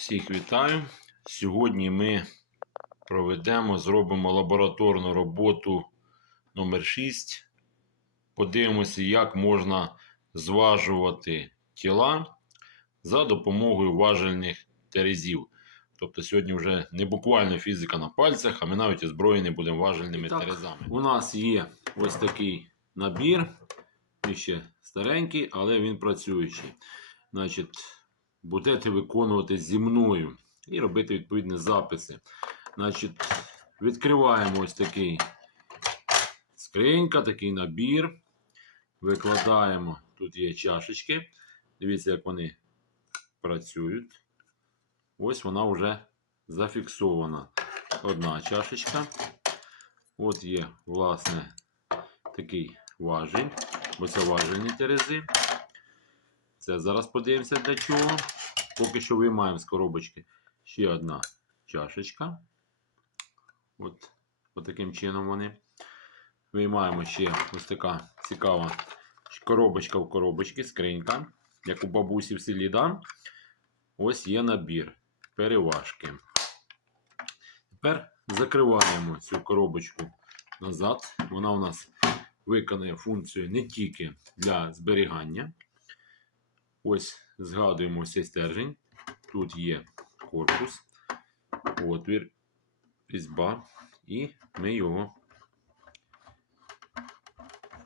Всіх вітаю. Сьогодні ми проведемо, зробимо лабораторну роботу номер 6 Подивимося, як можна зважувати тіла за допомогою важельних терезів. Тобто сьогодні вже не буквально фізика на пальцях, а ми навіть озброєні будемо важельними Так. терезами. У нас є ось такий набір. Він ще старенький, але він працюючий. Значить, будете виконувати зі мною і робити відповідні записи. Значить, відкриваємо ось такий скринька, такий набір. Викладаємо. Тут є чашечки. Дивіться, як вони працюють. Ось вона вже зафіксована. Одна чашечка. От є, власне, такий важіль. Бо це важельні терези. Це зараз подивимося для чого. Поки що виймаємо з коробочки ще одна чашечка. От, от таким чином вони. Виймаємо ще ось така цікава коробочка в коробочці, скринька, як у бабусі в селі. Да? Ось є набір переважки. Тепер закриваємо цю коробочку назад. Вона у нас виконує функцію не тільки для зберігання. Ось згадуємо цей стержень. Тут є корпус, отвір, різьба, і ми його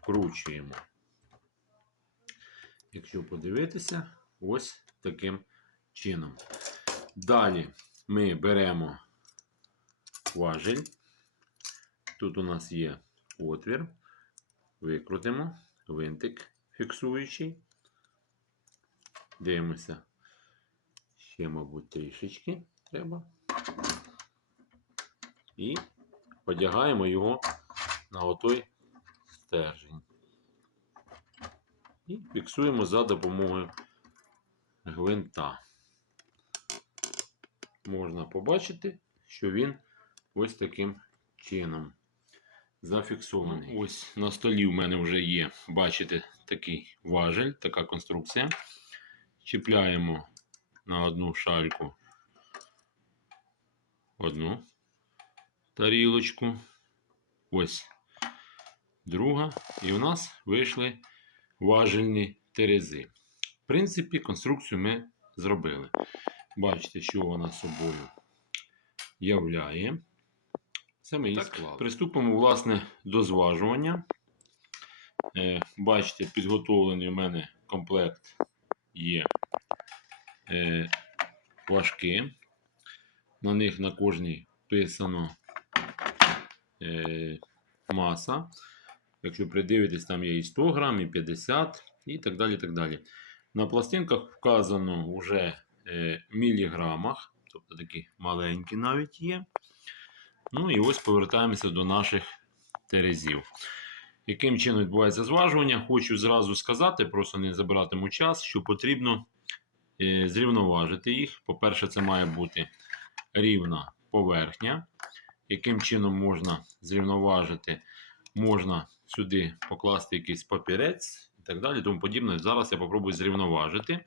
вкручуємо. Якщо подивитися, ось таким чином. Далі ми беремо важіль. Тут у нас є отвір. Викрутимо, винтик фіксуючий. Дивимося. Ще, мабуть, трішечки треба. І одягаємо його на отой стержень. І фіксуємо за допомогою гвинта. Можна побачити, що він ось таким чином зафіксований. Ось на столі в мене вже є, бачите, такий важель, така конструкція. Чіпляємо на одну шальку одну тарілочку. Ось друга. І у нас вийшли важельні терези. В принципі, конструкцію ми зробили. Бачите, що вона собою являє. Це ми її Так, склали. Приступимо, власне, до зважування. Е, бачите, підготовлений у мене комплект є е, важки. На них на кожній вписано е, маса. Якщо придивитись, там є і 100 грам, і 50 і так далі. так далі. На пластинках вказано вже е, міліграмах, тобто такі маленькі навіть є. Ну і ось повертаємося до наших терезів. Яким чином відбувається зважування, хочу зразу сказати, просто не забиратиму час, що потрібно е, зрівноважити їх. По-перше, це має бути рівна поверхня. Яким чином можна зрівноважити? Можна сюди покласти якийсь папірець і так далі, тому подібне. Зараз я попробую зрівноважити.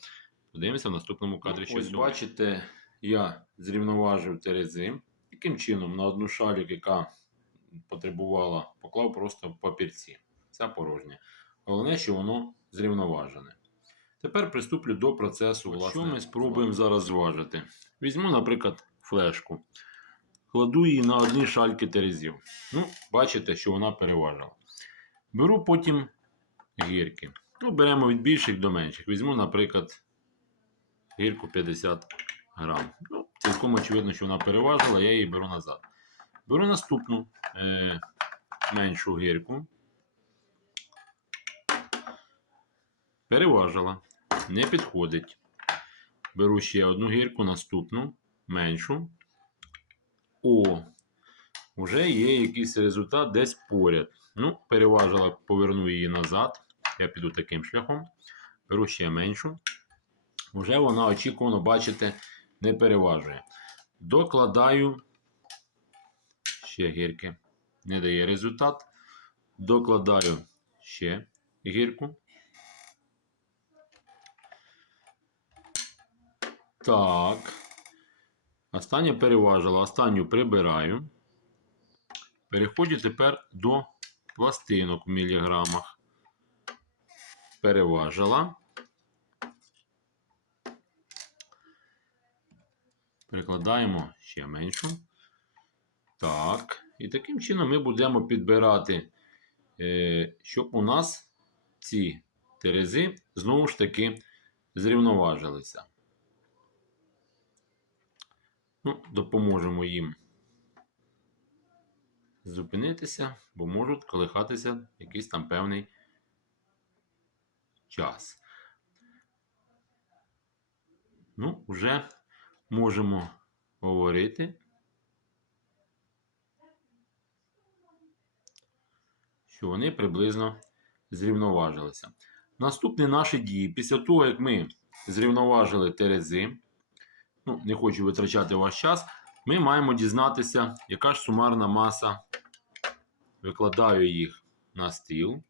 Подивимося в наступному кадрі. що ось бачите, я зрівноважив терези. Яким чином на одну шалік, яка потребувала, поклав просто папірці. Ця порожня. Головне, що воно зрівноважене. Тепер приступлю до процесу. Власне, що ми спробуємо зараз зважити. Візьму, наприклад, флешку. Кладу її на одні шальки терезів. Ну, бачите, що вона переважила. Беру потім гірки. Ну, беремо від більших до менших. Візьму, наприклад, гірку 50 грам. Ну, цілком очевидно, що вона переважила, я її беру назад. Беру наступну е, меншу гірку. Переважила. Не підходить. Беру ще одну гірку, наступну, меншу. О, вже є якийсь результат десь поряд. Ну, переважила, поверну її назад. Я піду таким шляхом. Беру ще меншу. Вже вона очікувано, бачите, не переважує. Докладаю ще гірки. Не дає результат. Докладаю ще гірку. Так. Останнє переважило, останню прибираю. Переходжу тепер до пластинок в міліграмах. Переважила. Перекладаємо ще меншу. Так. І таким чином ми будемо підбирати, е, щоб у нас ці терези знову ж таки зрівноважилися. Ну, допоможемо їм зупинитися, бо можуть колихатися якийсь там певний час. Ну, вже можемо говорити. Що вони приблизно зрівноважилися. Наступні наші дії. Після того, як ми зрівноважили терези, ну, не хочу витрачати ваш час, ми маємо дізнатися, яка ж сумарна маса. Викладаю їх на стіл.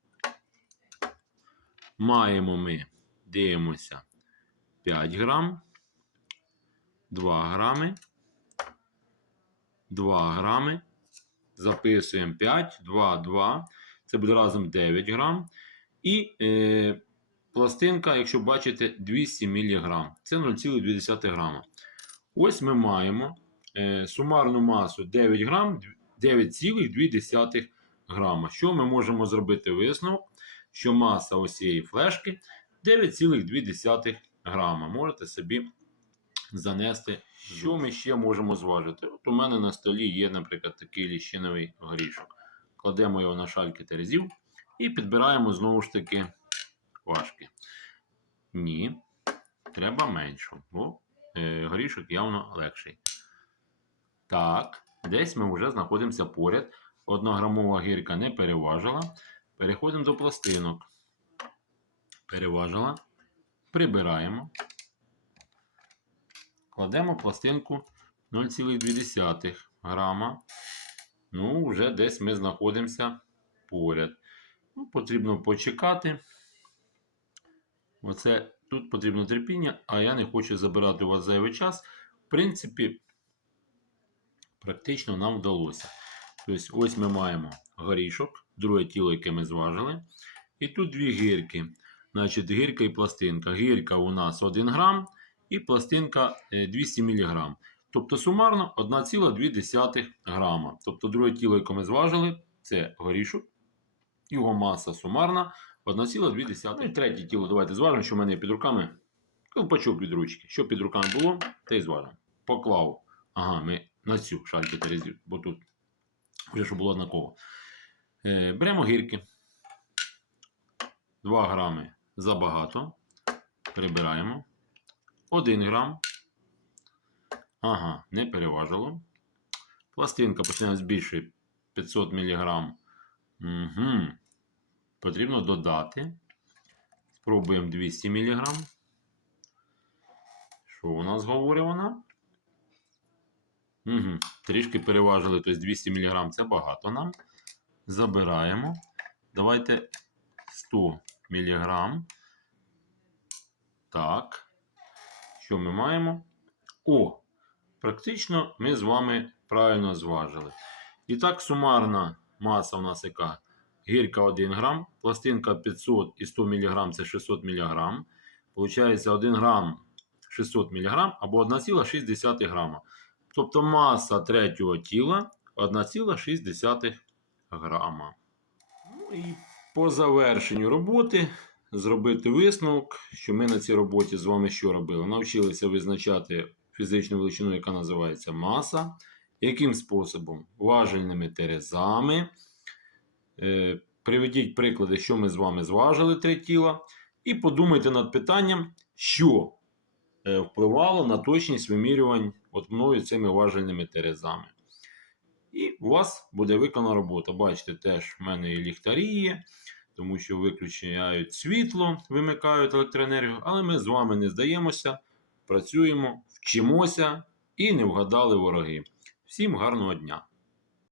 Маємо ми, дивимося, 5 грам, 2 грами, 2 грами. Записуємо 5, 2, 2. Це буде разом 9 грам. І е, пластинка, якщо бачите, 200 мг. Це 0,2 грама. Ось ми маємо е, сумарну масу 9 грам, 9,2 грама. Що ми можемо зробити висновок? Що маса ось цієї флешки 9,2 грама. Можете собі занести. Що ми ще можемо зважити? От у мене на столі є, наприклад, такий ліщиновий горішок. Кладемо його на шальки терезів і підбираємо знову ж таки важки. Ні, треба менше, бо е, горішок явно легший. Так, десь ми вже знаходимося поряд. Однограмова гірка не переважила. Переходимо до пластинок. Переважила. Прибираємо. Кладемо пластинку 0,2 грама. Ну, вже десь ми знаходимося поряд. Ну, потрібно почекати. Оце тут потрібно терпіння, а я не хочу забирати у вас зайвий час. В принципі, практично нам вдалося. Тобто, ось ми маємо горішок, друге тіло, яке ми зважили. І тут дві гірки. Значить, гірка і пластинка. Гірка у нас 1 грам і пластинка е, 200 мг. Тобто сумарно 1,2 грама. Тобто друге тіло, яке ми зважили, це горішок. Його маса сумарна 1,2. Ну і третє тіло, давайте зважимо, що в мене є під руками. Ковпачок від ручки. Що під руками було, те й зважимо. Поклав. Ага, ми на цю шальку терезів, бо тут вже щоб було однаково. Е, беремо гірки. 2 грами забагато. Прибираємо. 1 грам. Ага, не переважило. Пластинка починає збільшувати 500 мг. Угу. Потрібно додати. Спробуємо 200 мг. Що у нас говорить вона? Угу. Трішки переважили, тобто 200 мг це багато нам. Забираємо. Давайте 100 мг. Так. Що ми маємо? О! Практично ми з вами правильно зважили. І так, сумарна маса у нас яка? Гірка 1 грам, пластинка 500 і 100 мг це 600 мг. Получається 1 грам 600 мг або 1,6 грама. Тобто маса третього тіла 1,6 грама. Ну і по завершенню роботи зробити висновок, що ми на цій роботі з вами що робили? Навчилися визначати фізичну величину, яка називається маса. Яким способом? Важельними терезами. Е, Приведіть приклади, що ми з вами зважили три тіла. І подумайте над питанням, що е, впливало на точність вимірювань от мною цими важельними терезами. І у вас буде виконана робота. Бачите, теж в мене і ліхтарі є, тому що виключають світло, вимикають електроенергію, але ми з вами не здаємося, працюємо, вчимося і не вгадали вороги. Всім гарного дня!